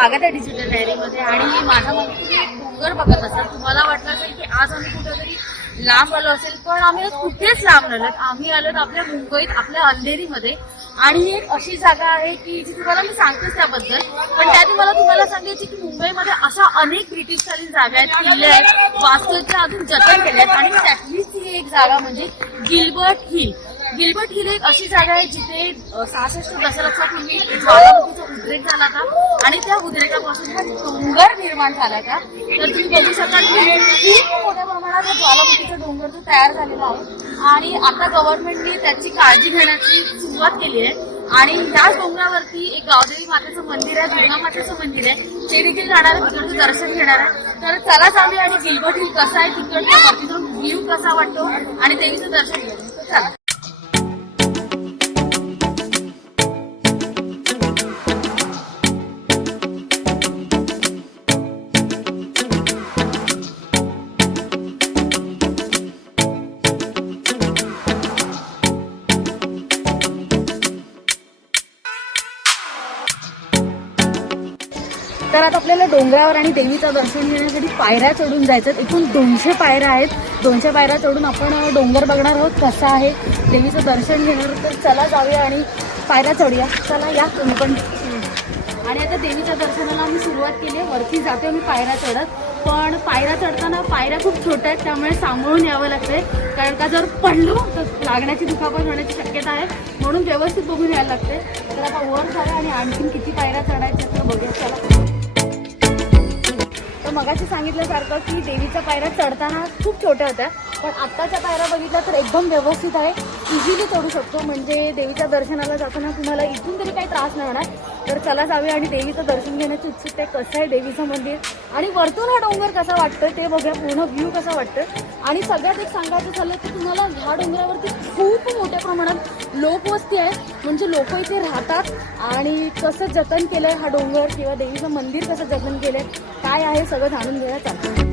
स्वागत आहे डिजिटल डायरीमध्ये. आणि माझा मग तुम्ही डोंगर बघत असाल, तुम्हाला वाटलं असेल की आज आम्ही कुठेतरी लांब आलो असेल, पण आम्ही आज कुठेच लांब आलो. आम्ही आलो आपल्या मुंबईत, आपल्या अंधेरीमध्ये. आणि ही एक अशी जागा आहे की जी तुम्हाला मी सांगतेच त्याबद्दल, पण त्याआधी मला तुम्हाला सांगायची की मुंबईमध्ये अशा अनेक ब्रिटिशकालीन जागा आहेत, किल्ले आहेत, वास्तूचे अजून जतन केले आहेत. आणि त्यातलीच ही एक जागा म्हणजे गिल्बर्ट हिल. गिल्बर्ट हिल एक अशी जागा आहे जिथे 66 दशलक्षापूर्वी ज्वालामुखीचा उद्रेक झाला होता आणि त्या उद्रेकापासून हा डोंगर निर्माण झाला का. तर तुम्ही बघू शकाल की खूप मोठ्या प्रमाणात हा ज्वालामुखीचा डोंगर जो तयार झालेला आहे. आणि आता गव्हर्नमेंटने त्याची काळजी घेण्याची सुरुवात केली आहे. आणि याच डोंगरावरती एक गावदेवी मातेचं मंदिर आहे, दुर्गा मातेचं मंदिर आहे. ते देखील जाणार आहे, तिकडचं दर्शन घेणार आहे. तर चला जाऊया आणि गिल्बर्ट हिल कसं आहे, तिकडचा वरती जाऊन व्ह्यू कसा वाटतो आणि देवीचं दर्शन घेऊ. तर चला. तर आता आपल्याला डोंगरावर आणि देवीचं दर्शन घेण्यासाठी पायऱ्या चढून जायचं. एकूण 200 पायऱ्या आहेत. 200 पायऱ्या चढून आपण डोंगर बघणार आहोत कसं आहे, देवीचं दर्शन घेणार. तर चला जाऊया आणि पायऱ्या चढूया. चला या तुम्ही पण. आणि आता देवीच्या दर्शनाला आम्ही सुरुवात केली आहे. वरती जाते आम्ही पायऱ्या चढत, पण पायऱ्या चढताना पायऱ्या खूप छोट्या आहेत, त्यामुळे सांभाळून यावं लागतंय. कारण का जर पडलो तर लागण्याची, दुखापत होण्याची शक्यता आहे, म्हणून व्यवस्थित बघून यायला लागते. तर आता वर जाऊया आणि आणखीन किती पायऱ्या चढायच्या तर बघूया. चला. तर मगाशी सांगितल्यासारखं की देवीच्या पायऱ्या चढताना खूप छोट्या होत्या, पण आत्ताच्या पायऱ्या बघितल्या तर एकदम व्यवस्थित आहे, इझिली चढू शकतो. म्हणजे देवीच्या दर्शनाला जाताना तुम्हाला इथून तरी काही त्रास नाही होणार. तर चला जाऊया आणि देवीचं दर्शन घेण्याची उत्सुकता आहे. कसं आहे देवीचं मंदिर आणि वरतून हा डोंगर कसा वाटतं ते बघूया, पूर्ण व्ह्यू कसा वाटतं. आणि सगळ्यात एक सांगायचं झालं तर तुम्हाला ह्या डोंगरावरती खूप मोठ्या प्रमाणात लोकवस्ती आहे. म्हणजे लोक इथे राहतात. आणि कसं जतन केलं आहे हा डोंगर किंवा देवीचं मंदिर कसं जतन केलं आहे, काय आहे सगळं जाणून घ्यायला चालतं.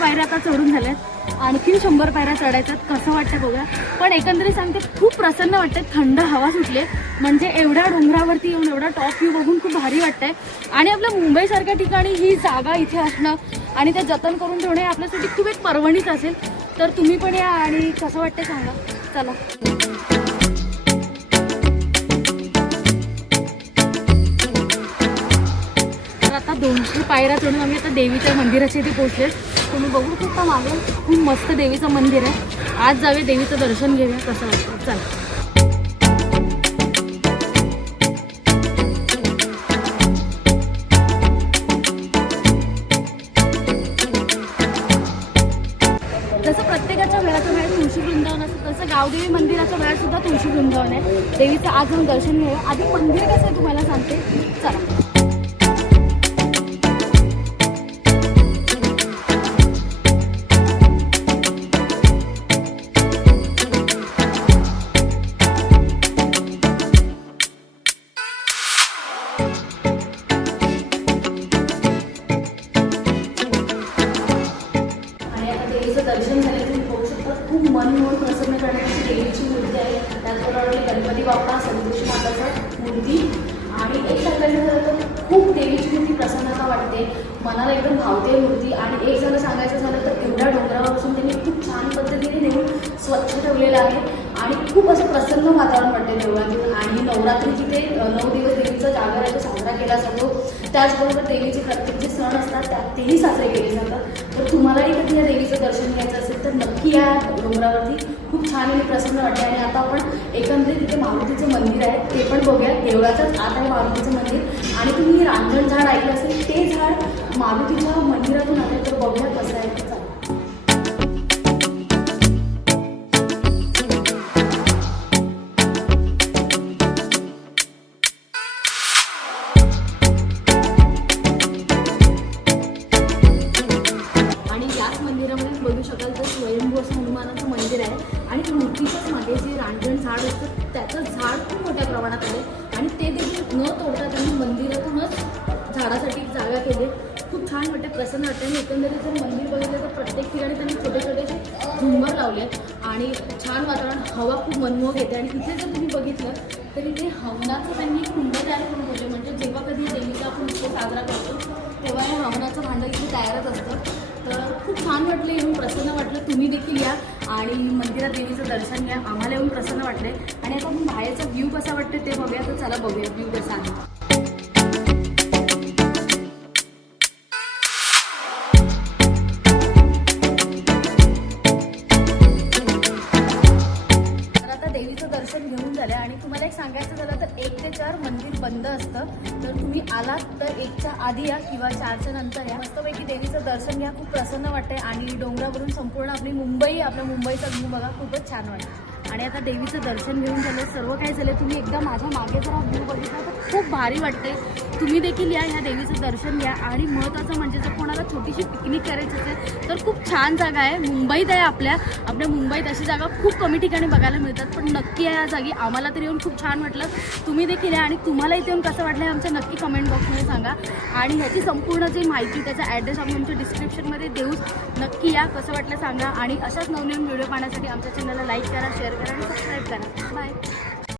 पायऱ्या आता चढून झाल्यात, आणखीन 100 पायऱ्या चढायच्यात. कसं वाटतं बघा. पण एकंदरीत सांगते खूप प्रसन्न वाटते, थंड हवा सुटली. म्हणजे एवढ्या डोंगरावरती येऊन एवढा टॉप व्ह्यू बघून खूप भारी वाटतंय. आणि आपल्या मुंबईसारख्या ठिकाणी ही जागा इथे असणं आणि ते जतन करून ठेवणे आपल्यासाठी खूप एक पर्वणीच असेल. तर तुम्ही पण या आणि कसं वाटतंय सांगा. चला. आता 200 पायऱ्या चढून आम्ही आता देवीच्या मंदिराच्या इथे पोहोचले. तुम्ही बघू शकता मागे खूप मस्त देवीचं मंदिर आहे. आज जाऊया देवीचं दर्शन घेऊया कसं वाटतं. चला. जसं प्रत्येकाच्या वेळाचं वेळ तुळशी वृंदावन असतं, तसं गावदेवी मंदिराचं वेळ सुद्धा तुळशी वृंदावन आहे. देवीचं आज जाऊन दर्शन घेऊया. आधी मंदिर कसं आहे तुम्हाला सांगते. चला. दर्शन झाले तुम्ही बघू शकता. खूप मन प्रसन्न करण्याची देवीची मूर्ती आहे. त्याचबरोबर गणपती बाप्पा, संतोषी माताची मूर्ती. आणि एक सांगायचं झालं तर खूप देवीची मूर्ती प्रसन्नता वाटते, मनाला एकदम भावते मूर्ती. आणि एक झालं सांगायचं झालं तर एवढ्या डोंगरापासून त्यांनी खूप छान पद्धतीने देऊळ स्वच्छ ठेवलेलं आहे. आणि खूप असं प्रसन्न वातावरण वाटते देवळातून. आणि नवरात्रीची ते 9 दिवस देवीचा जागर आहे तो साजरा केला जातो. त्याचबरोबर देवीचे प्रत्येक जे सण असतात तेही साजरे केले जातात. तर तुम्हालाही कधी या देवीचं दर्शन घ्यायचं असेल तर नक्की या डोंगरावरती. खूप छान आणि प्रसन्न वाटते. आणि आता आपण एकंदरीत तिथे मारुतीचं मंदिर आहे ते पण बघूया. देवळाचाच आत आहे मारुतीचं मंदिर. आणि तुम्ही रांजण झाड ऐकलं असेल, ते झाड मारुतीच्या मंदिरातून आले. तर बघूया कसं आहे ते. बघू शकाल तर स्वयंभू असं हनुमानाचं मंदिर आहे. आणि मूर्तीच्याच मागे जे रांजण झाड असतं त्याचं झाड खूप मोठ्या प्रमाणात आहे. आणि ते देखील न तोडता त्यांनी मंदिरातूनच झाडासाठी जागा केली. खूप छान वाटते, प्रसन्न वाटते. आणि एकंदरीत जर मंदिर बघितलं तर प्रत्येक ठिकाणी त्यांनी छोटे छोटे असे झुंबर लावले आहेत आणि छान वातावरण, हवा खूप मनमोहक येते. आणि इथे जर तुम्ही बघितलं तर इथे हवनाचं त्यांनी कुंड तयार करून ठेवले. म्हणजे जेव्हा कधी देवीचा आपण उत्सव साजरा करतो तेव्हा हे हवनाचं भांडं इथे तयारच असतं. तर खूप छान वाटलं, येऊन प्रसन्न वाटलं. तुम्ही देखील या आणि मंदिरात देवीचं दर्शन घ्या. आम्हाला येऊन प्रसन्न वाटले. आणि आता आपण बाहेरचा व्ह्यू कसा वाटते ते बघूया. तर चला बघूया व्ह्यू कसा आहे. देवीचं दर्शन घेऊन झालं आणि तुम्हाला एक सांगायचं झालं तर 1 ते 4 मंदिर बंद असतं. तर तुम्ही आलात तर 1च्या आधी या किंवा 4च्या नंतर या. मस्तपैकी देवीचं दर्शन घ्या, खूप प्रसन्न वाटते. आणि डोंगरावरून संपूर्ण आपली मुंबई, आपल्या मुंबईचा व्ह्यू बघा, खूपच छान वाटतं. आणि आता देवीचं दर्शन घेऊन झालं, सर्व काही झालं. तुम्ही एकदा माझ्या मागे जरा व्ह्यू बघितला तर खूप भारी वाटते. तुम्ही देखील या, ह्या देवीचं दर्शन घ्या. आणि महत्त्वाचं म्हणजे जर कोणाला छोटीशी पिकनिक करायची असेल तर खूप छान जागा आहे, मुंबईत आहे. आपल्या मुंबईत अशी जागा खूप कमी ठिकाणी बघायला मिळतात, पण नक्की आहे या जागी. आम्हाला तरी येऊन खूप छान वाटलं. तुम्ही देखील या आणि तुम्हाला इथे येऊन कसं वाटलं हे आमच्या नक्की कमेंट बॉक्समध्ये सांगा. आणि ह्याची संपूर्ण जी माहिती, त्याचा ॲड्रेस आम्ही आमच्या डिस्क्रिप्शनमध्ये देऊच. नक्की या, कसं वाटलं सांगा. आणि अशाच नवनवीन व्हिडिओ पाहण्यासाठी आमच्या चॅनलला लाईक करा, शेअर करा आणि सबस्क्राईब करा. बाय.